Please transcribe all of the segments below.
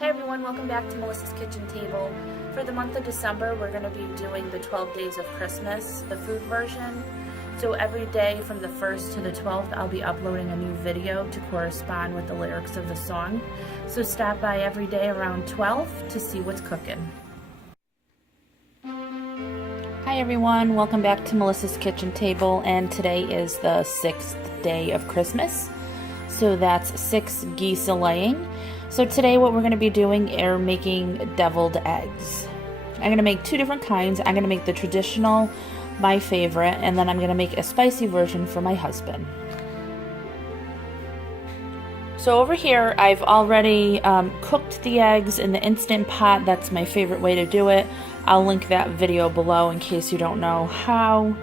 Hey everyone, welcome back to Melissa's Kitchen Table. For the month of December, we're going to be doing the 12 Days of Christmas, the food version. So every day from the 1st to the 12th, I'll be uploading a new video to correspond with the lyrics of the song. So stop by every day around 12 to see what's cooking. Hi everyone, welcome back to Melissa's Kitchen Table, and today is the 6th day of Christmas. So that's 6 geese a-laying. So today what we're going to be doing are making deviled eggs. I'm going to make two different kinds. I'm going to make the traditional, my favorite, and then I'm going to make a spicy version for my husband. So over here I've already cooked the eggs in the Instant Pot. That's my favorite way to do it. I'll link that video below in case you don't know how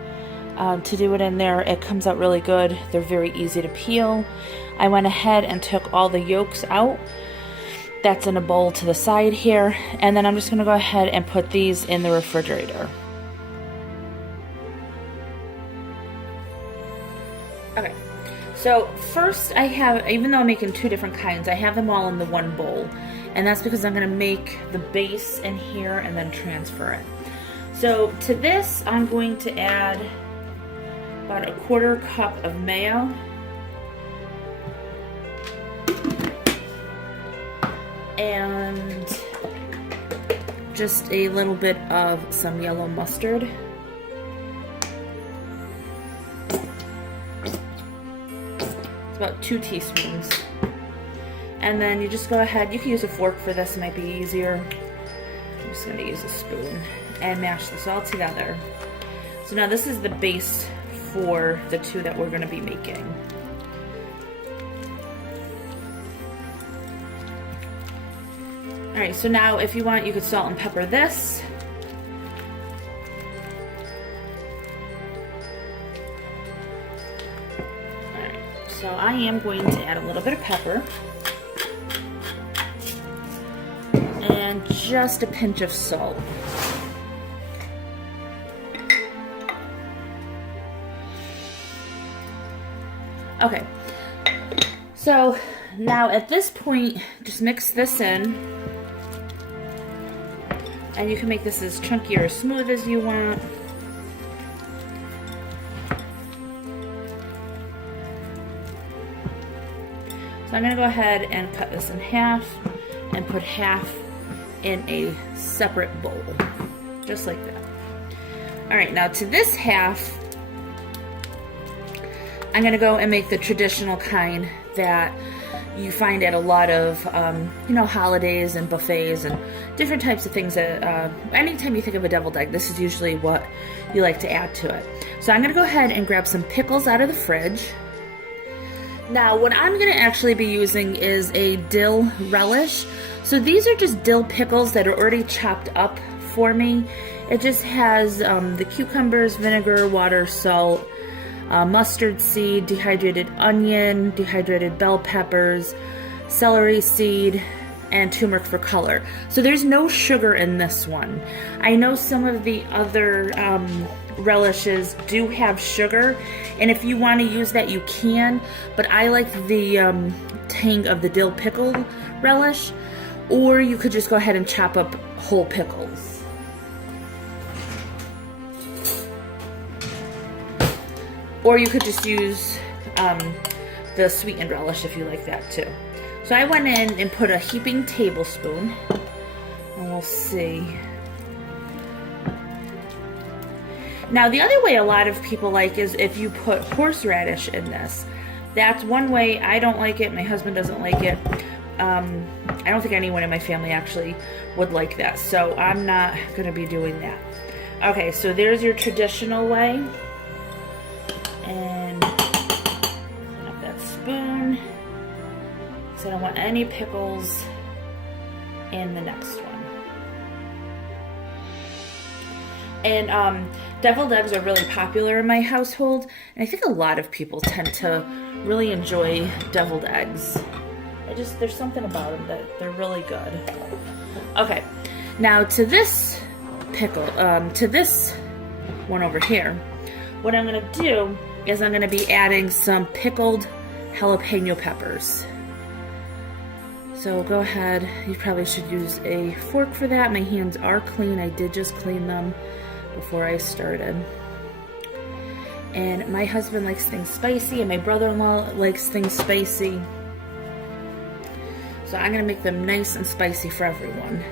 to do it in there. It comes out really good. They're very easy to peel. I went ahead and took all the yolks out. That's in a bowl to the side here, and then I'm just going to go ahead and put these in the refrigerator. Okay, so first I have, even though I'm making two different kinds, I have them all in the one bowl, and that's because I'm going to make the base in here and then transfer it. So to this I'm going to add about a 1/4 cup of mayo. And just a little bit of some yellow mustard. It's about 2 teaspoons. And then you just go ahead, you can use a fork for this, it might be easier. I'm just going to use a spoon and mash this all together. So now this is the base for the two that we're going to be making. Alright, so now if you want, you could salt and pepper this. Alright, so I am going to add a little bit of pepper. And just a pinch of salt. Okay, so now at this point, just mix this in. And you can make this as chunky or smooth as you want. So I'm going to go ahead and cut this in half and put half in a separate bowl. Just like that. Alright, now to this half, I'm going to go and make the traditional kind that you find at a lot of, holidays and buffets and different types of things that, anytime you think of a deviled egg, this is usually what you like to add to it. So I'm going to go ahead and grab some pickles out of the fridge. Now, what I'm going to actually be using is a dill relish. So these are just dill pickles that are already chopped up for me. It just has the cucumbers, vinegar, water, salt, mustard seed, dehydrated onion, dehydrated bell peppers, celery seed, and turmeric for color. So there's no sugar in this one. I know some of the other relishes do have sugar, and if you want to use that you can, but I like the tang of the dill pickle relish, or you could just go ahead and chop up whole pickles. Or you could just use the sweetened relish if you like that too. So I went in and put a heaping tablespoon, and we'll see. Now the other way a lot of people like is if you put horseradish in this. That's one way. I don't like it, my husband doesn't like it. I don't think anyone in my family actually would like that, so I'm not going to be doing that. Okay, so there's your traditional way. And clean up that spoon, because I don't want any pickles in the next one. And deviled eggs are really popular in my household, and I think a lot of people tend to really enjoy deviled eggs. There's something about them that they're really good. Okay, now to this pickle, to this one over here, what I'm going to do is I'm going to be adding some pickled jalapeno peppers. So go ahead, you probably should use a fork for that. My hands are clean. I did just clean them before I started. And my husband likes things spicy, and my brother-in-law likes things spicy. So I'm gonna make them nice and spicy for everyone.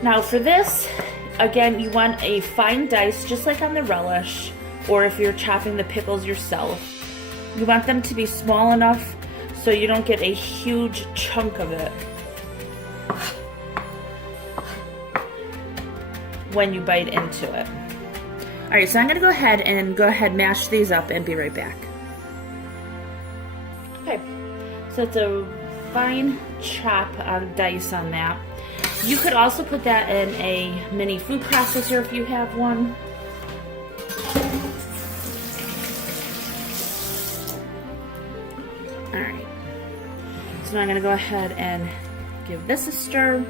Now for this, again, you want a fine dice, just like on the relish, or if you're chopping the pickles yourself. You want them to be small enough so you don't get a huge chunk of it when you bite into it. All right, so I'm gonna go ahead mash these up and be right back. Okay, so it's a fine chop on dice on that. You could also put that in a mini food processor if you have one. All right, so now I'm gonna go ahead and give this a stir,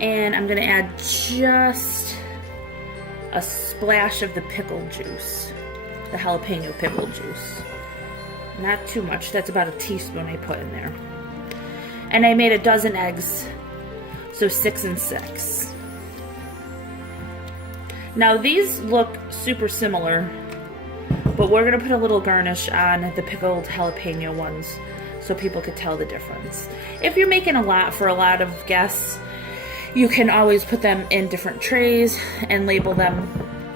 and I'm gonna add just a splash of the pickle juice, the jalapeno pickle juice. Not too much, that's about a teaspoon I put in there. And I made a dozen eggs, so 6 and 6. Now these look super similar, but we're gonna put a little garnish on the pickled jalapeno ones so people could tell the difference. If you're making a lot for a lot of guests, you can always put them in different trays and label them,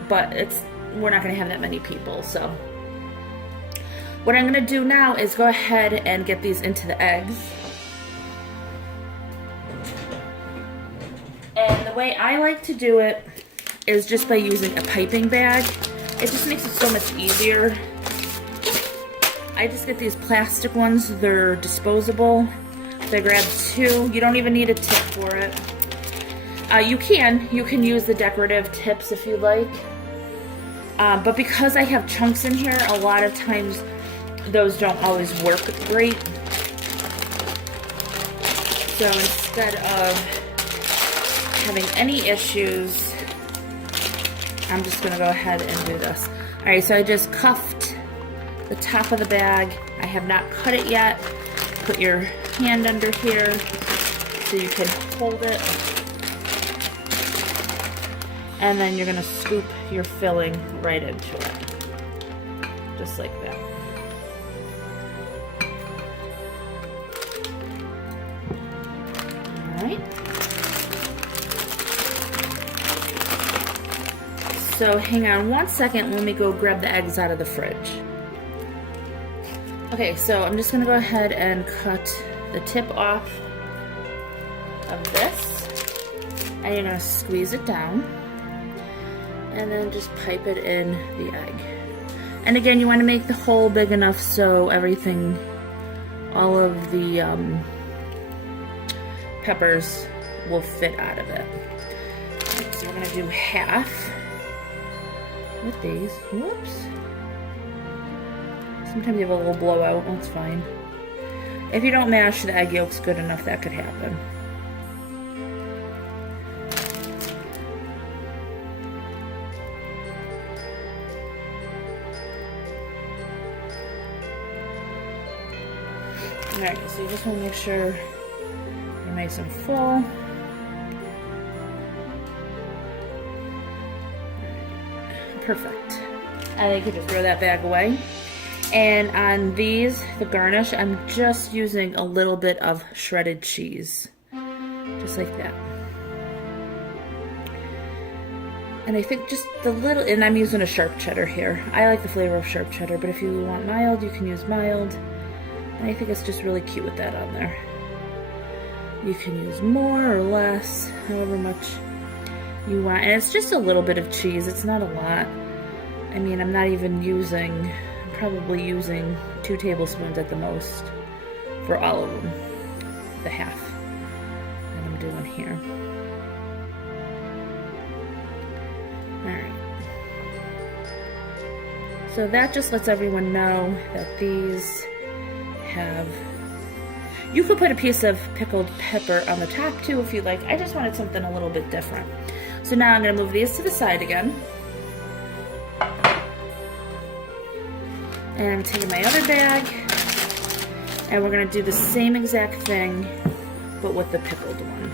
but we're not gonna have that many people, so. What I'm gonna do now is go ahead and get these into the eggs. And the way I like to do it is just by using a piping bag. It just makes it so much easier. I just get these plastic ones, they're disposable. So I grab 2, you don't even need a tip for it. You can use the decorative tips if you like. But because I have chunks in here, a lot of times those don't always work great. So instead of having any issues, I'm just gonna go ahead and do this. All right, so I just cuffed the top of the bag. I have not cut it yet. Put your hand under here so you can hold it. And then you're gonna scoop your filling right into it. Just like that. All right. So hang on one second, let me go grab the eggs out of the fridge. Okay, so I'm just gonna go ahead and cut the tip off of this. And you're gonna squeeze it down. And then just pipe it in the egg. And again, you want to make the hole big enough so everything, all of the peppers will fit out of it. So we're gonna do half with these. Whoops. Sometimes you have a little blowout, that's fine. If you don't mash the egg yolks good enough, that could happen. Alright, so you just want to make sure you're nice and full. Perfect. And you can just throw that bag away. And on these, the garnish, I'm just using a little bit of shredded cheese. Just like that. And I think just the little, and I'm using a sharp cheddar here. I like the flavor of sharp cheddar, but if you want mild, you can use mild. And I think it's just really cute with that on there. You can use more or less, however much you want. And it's just a little bit of cheese, it's not a lot. I mean, I'm not even using, I'm probably using 2 tablespoons at the most for all of them. The half that I'm doing here. Alright. So that just lets everyone know that these have, you could put a piece of pickled pepper on the top too if you like. I just wanted something a little bit different. So now I'm going to move these to the side again. And I'm taking my other bag And we're gonna do the same exact thing, but with the pickled one,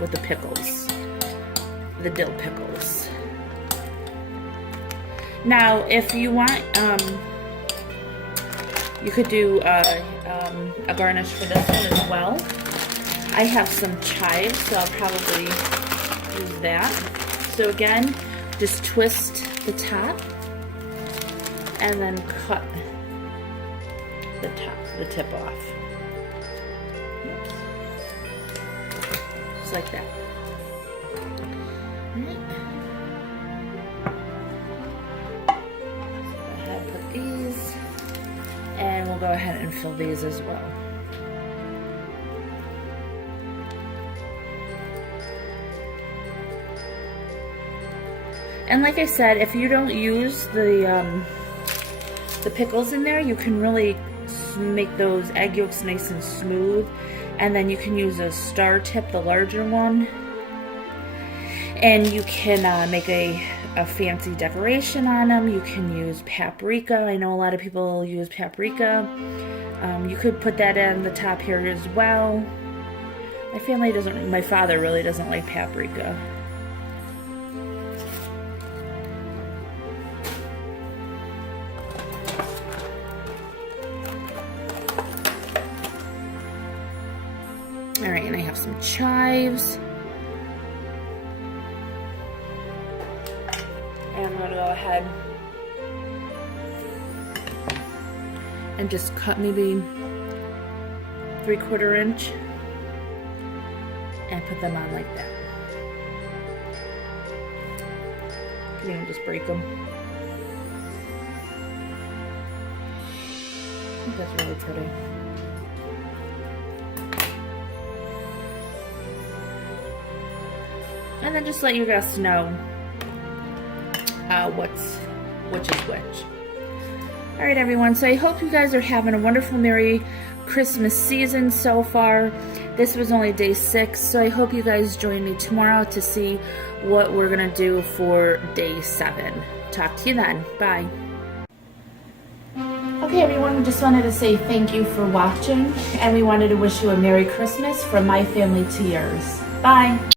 with the pickles, the dill pickles. Now, if you want, you could do a garnish for this one as well. I have some chives, so I'll probably use that. So again, just twist the top and then cut the tip off. Oops. Just like that. All right. So go ahead and put these, and we'll go ahead and fill these as well. And like I said, if you don't use the pickles in there, you can really make those egg yolks nice and smooth. And then you can use a star tip, the larger one. And you can make a fancy decoration on them. You can use paprika. I know a lot of people use paprika. You could put that on the top here as well. My father really doesn't like paprika. Alright, and I have some chives. And I'm going to go ahead and just cut maybe 3/4 inch and put them on like that. You can even just break them. I think that's really pretty. And then just let your guests know which is which. Alright everyone, so I hope you guys are having a wonderful Merry Christmas season so far. This was only day 6, so I hope you guys join me tomorrow to see what we're going to do for day 7. Talk to you then. Bye. Okay everyone, we just wanted to say thank you for watching, and we wanted to wish you a Merry Christmas from my family to yours. Bye.